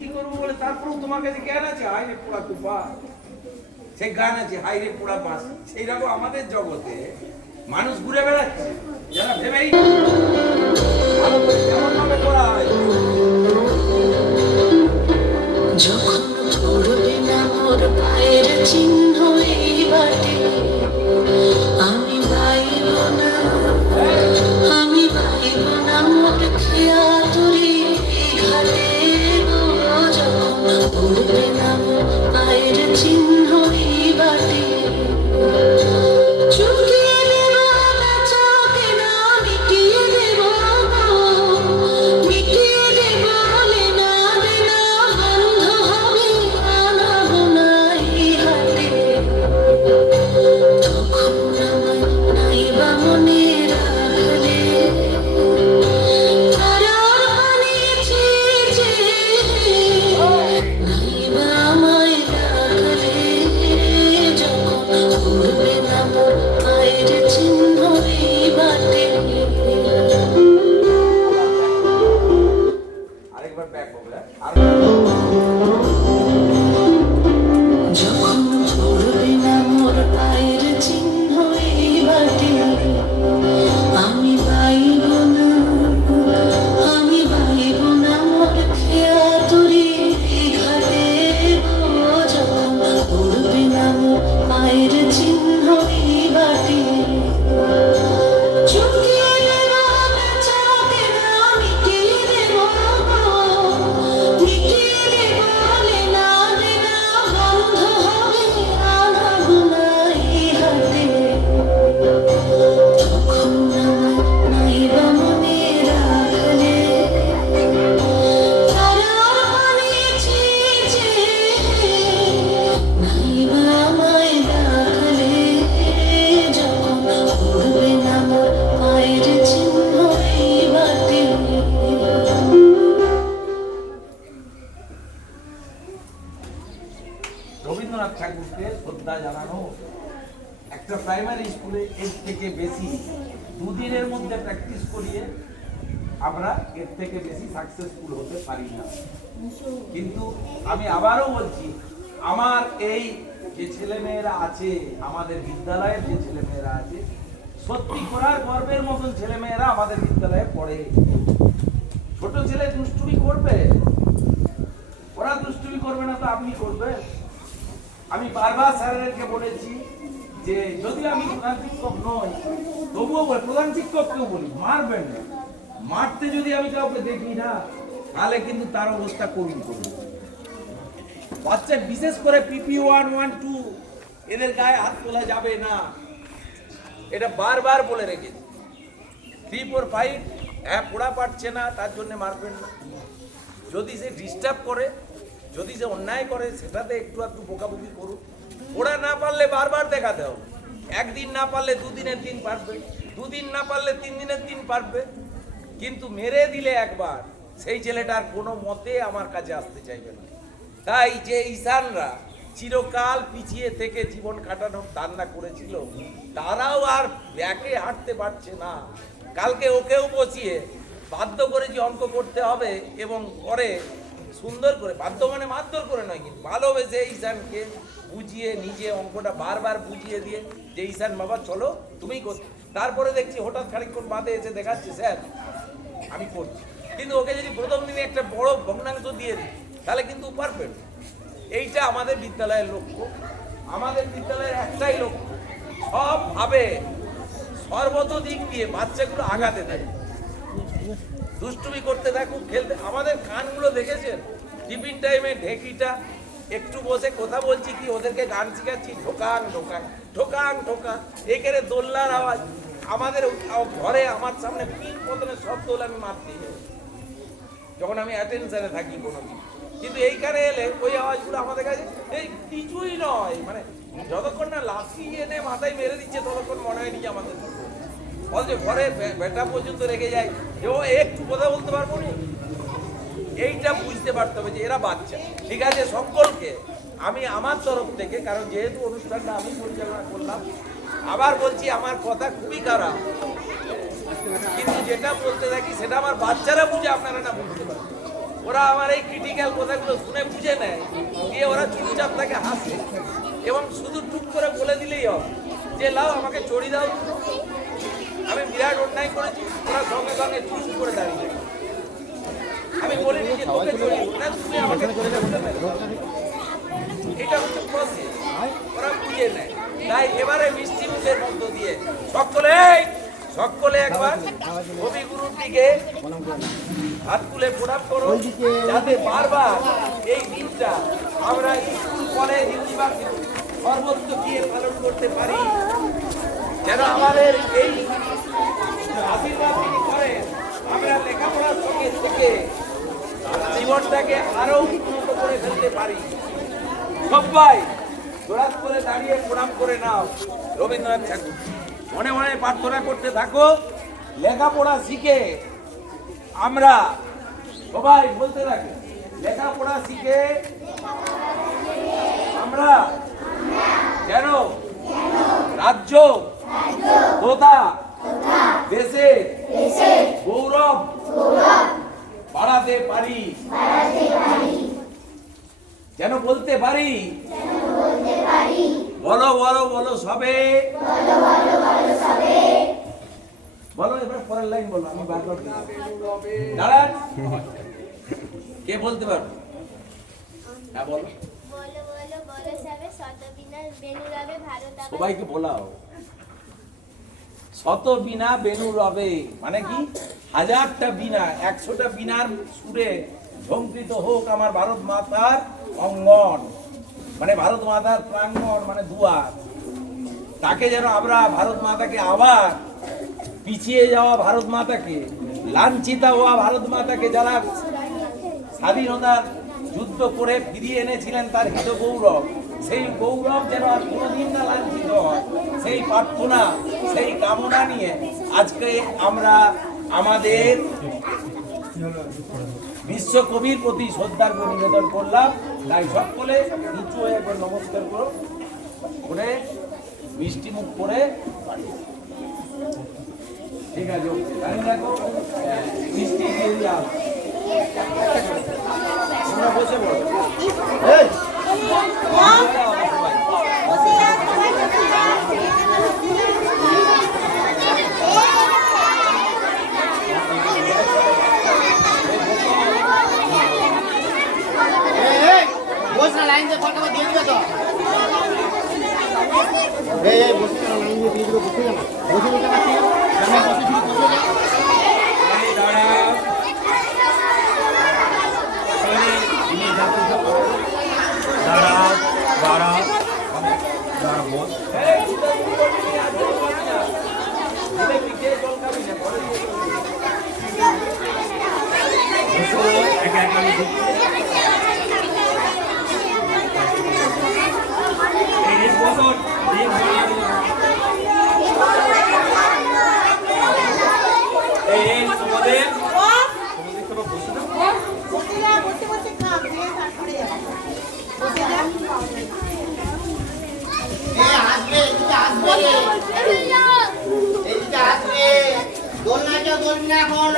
কি করবো বলে তারপরেও তোমার কাছে জ্ঞান আছে, হাই রে পোড়া কুপা, সেই গান আছে হাই রে পোড়া বাস। সেইরকম আমাদের জগতে মানুষ ঘুরে বেড়াচ্ছে, যারা ভেবেই ভালো করে কেমন ভাবে করা হয়। যখন পড়বে না মোর পায়ের চিহ্ন এই বাটে, আমি পাইব না, আমি পাইব না মোর খেয়া তুরি ঘাটে গো। যখন পড়বে না মোর পায়ের চিহ্ন এই বাটে, চুকিয়ে দেব বেচাকে না, মিটিয়ে দেব গো, মিটিয়ে দেব লেনা দেনা, বন্ধ হবে আনাবো না এই হাটে। তখন আমায় নাইবা মনে রাখলে, তারার পানে চেয়ে নাইবা আমায় রাখলে। যখন পড়বে না মোর পায়ের চিহ্ন এই বাটে, আরেকবার ব্যাক হবে। আর যখন পড়বে না মোর পায়ের চিহ্ন এই বাটে, আমি পাইব না, আমি পাইব না মোর খেয়া তুরি ঘাটে গো। যখন পড়বে না মোর পায়ের চিহ্ন এই বাটে, চুকিয়ে দেব বেচাকে না, মিটিয়ে দেব গো, মিটিয়ে দেব লেনা দেনা, বন্ধ হবে আনাবো না এই হাটে। তখন আমায় নাইবা মনে রাখলে, তারার পানে চেয়ে নাইবা আমায় রাখলে। যখন পড়বে না মোর পায়ের চিহ্ন এই বাটে, রবীন্দ্রনাথ ঠাকুরকে শ্রদ্ধা জানানো একটা প্রাইমারি স্কুলে এর থেকে বেশি দুদিনের মধ্যে প্র্যাকটিস করিয়ে আমরা এর থেকে বেশি সাকসেসফুল হতে পারি না। কিন্তু আমি আবারও বলছি, আমার এই যে ছেলেমেয়েরা আছে, আমাদের বিদ্যালয়ের যে ছেলেমেয়েরা আছে, সত্যি করার গর্বের মতন ছেলেমেয়েরা আমাদের বিদ্যালয়ে পড়ে। ছোট ছেলে দুষ্টুমি করবে, ওরা দুষ্টুমি করবে না তো আপনি করবেন? আমি বারবার স্যারদেরকে বলেছি যে যদি আমি প্রধান শিক্ষক নই, তবুও প্রধান শিক্ষককেও বলি মারবেন না। মারতে যদি আমি কাউকে দেখি না, তাহলে কিন্তু তার অবস্থা করুন করুন। বাচ্চা বিশেষ করে পিপি 1, 1, 2 এদের গায়ে হাত তোলা যাবে না, এটা বারবার বলে রেখেছি। 3, 4, 5 পড়া পারছে না তার জন্য মারবেন না। যদি সে ডিস্টার্ব করে, যদি সে অন্যায় করে, সেটাতে একটু একটু বকাবকি করুন। ওরা না পারলে বারবার দেখাতে হবে। একদিন না পারলে দুদিনের দিন পারবে, দুদিন না পারলে 3 দিনের দিন পারবে। কিন্তু মেরে দিলে একবার, সেই ছেলেটার কোনো মতে আমার কাছে আসতে চাইবে না। তাই যে ঈশানরা চিরকাল পিছিয়ে থেকে জীবন কাটানোর ধান্দা করেছিল, তারাও আর ব্যাকে হাঁটতে পারছে না। কালকে ওকেও বসিয়ে বাধ্য করে যে অঙ্ক করতে হবে, এবং করে সুন্দর করে, বাধ্য মানে মারধর করে নয়, কিন্তু ভালোবেসে ঈশানকে বুঝিয়ে, নিজে অঙ্কটা বারবার বুঝিয়ে দিয়ে যে ঈশান বাবা চলো তুমিই করছো। তারপরে দেখছি হঠাৎ খানিকক্ষণ বাদে এসে দেখাচ্ছে স্যার আমি করছি। কিন্তু ওকে যদি প্রথম দিনে একটা বড় ভগ্নাংশ দিয়ে দিই, তাহলে কিন্তু পারফেক্ট। এইটা আমাদের বিদ্যালয়ের লক্ষ্য। আমাদের বিদ্যালয়ের একটাই লক্ষ্য, সবভাবে সর্বত দিক দিয়ে বাচ্চাগুলো আগাতে থাকে, দুষ্টুমি করতে থাকুক, খেলতে। আমাদের গানগুলো দেখেছেন, টিফিন টাইমে ঢেকিটা একটু বসে কথা বলছি কি ওদেরকে গান শিখাচ্ছি, ঢোকাং ঢোকাং ঠোকাং ঠোকা, এখানে দোলনার আওয়াজ। আমাদের ঘরে আমার সামনে পিন পতনের শব্দ হলে আমি মারতে যাই যখন আমি অ্যাটেনশনে থাকি কোনো দিন। কিন্তু এইখানে এলে ওই আওয়াজগুলো আমাদের কাছে এই কিছুই নয়। মানে যতক্ষণ না লাফি এনে মাথায় মেরে দিচ্ছে, ততক্ষণ মনে হয়নি যে আমাদের অথচ ঘরে বেটা পর্যন্ত রেখে যায় যে ও একটু কথা বলতে পারবো না। এইটা বুঝতে পারতে হবে যে এরা বাচ্চা। ঠিক আছে, সকলকে আমি আমার তরফ থেকে, কারণ যেহেতু অনুষ্ঠানটা আমি পরিচালনা করলাম, আবার বলছি আমার কথা খুবই খারাপ, কিন্তু যেটা বলতে থাকি সেটা আমার বাচ্চারা বুঝে, আপনারা না বুঝতে পারেন। ওরা আমার এই ক্রিটিক্যাল কথাগুলো শুনে বুঝে নেয়, দিয়ে ওরা চুপচাপ থাকে, হাসে এবং শুধু টুক করে বলে দিলেই হবে যে লাও আমাকে চড়ি দাও, আমি বিরাট অন্যায় করেছি। ওরা সঙ্গে সঙ্গে চুপ করে দাঁড়িয়ে যায়। আমি বলিনি যে তোকে চড়ি না, তুমি আমাকে করতে পারো। এটা হচ্ছে প্রসেস, ওরা বুঝে নেয়। তাই এবারে মিষ্টি মুখের মধ্য দিয়ে সকলে একবার কবিগুরুর দিকে হাত তুলে প্রণাম করো, যাতে বারবার এই দিনটা আমরা স্কুল, কলেজ, ইউনিভার্সিটি সর্বত্র গিয়ে পালন করতে পারি, যেন আমাদের এই আশীর্বাদ তিনি করেন। আমরা লেখাপড়ার সঙ্গে থেকে জীবনটাকে আরো উন্নত করে ফেলতে পারি। সবাই জোড়াত করে দাঁড়িয়ে প্রণাম করে নাও রবীন্দ্রনাথ ঠাকুর। মনে মনে প্রার্থনা করতে থাকো, লেখাপড়া শিখে আমরা সবাই বলতে থাকি, লেখাপড়া শিখে আমরা যেন রাজ্য তথা দেশে গৌরব বাড়াতে পারি, যেন বলতে পারি, বলো বলো বলো সবে, বলো এবার পরের লাইন বলো, আমি বারবার দাঁড়ান, কে বলতে পারবে? হ্যাঁ বলো, বলো বলো বলো সবে, শত বিনা বেনু রবে ভারত আবার। সবাইকে বলাও। শত বিনা বেনু রবে মানে কি? হাজারটা বিনা, 100টা বিনার সুরে ঝঙ্কৃত হোক আমার ভারত মাতার অঙ্গন, মানে ভারত মাতার প্রাঙ্গণ মানে দুয়ার। তাকে যেন আমরা ভারত মাতাকে আবার পিছিয়ে যাওয়া ভারত মাতাকে, লাঞ্ছিতা হওয়া ভারত মাতাকে যারা স্বাধীনতার যুদ্ধ করে ফিরিয়ে এনেছিলেন তার হিত গৌরব, সেই গৌরব যেন আর কোনোদিন না লাঞ্ছিত হয়, সেই প্রার্থনা, সেই কামনা নিয়ে আজকে আমরা আমাদের বিশ্বকবির প্রতি শ্রদ্ধার নিবেদন করলাম। তাই সকলে নিচু হয়ে একবার নমস্কার করো, করে মিষ্টি মুখ করে ঠিক আছে, দাঁড়িয়ে রাখো, মিষ্টি দিয়ে দিলাম, তোমরা বসে পড়ো। লাইন দিয়ে ফটো দিয়ে দিবে তো, এই বসে না, লাইন দিয়ে দিয়ে দিবে, বসে না, বসে নিতে পারছি না, আমি বসে শুরু করবো না। দোল না এখন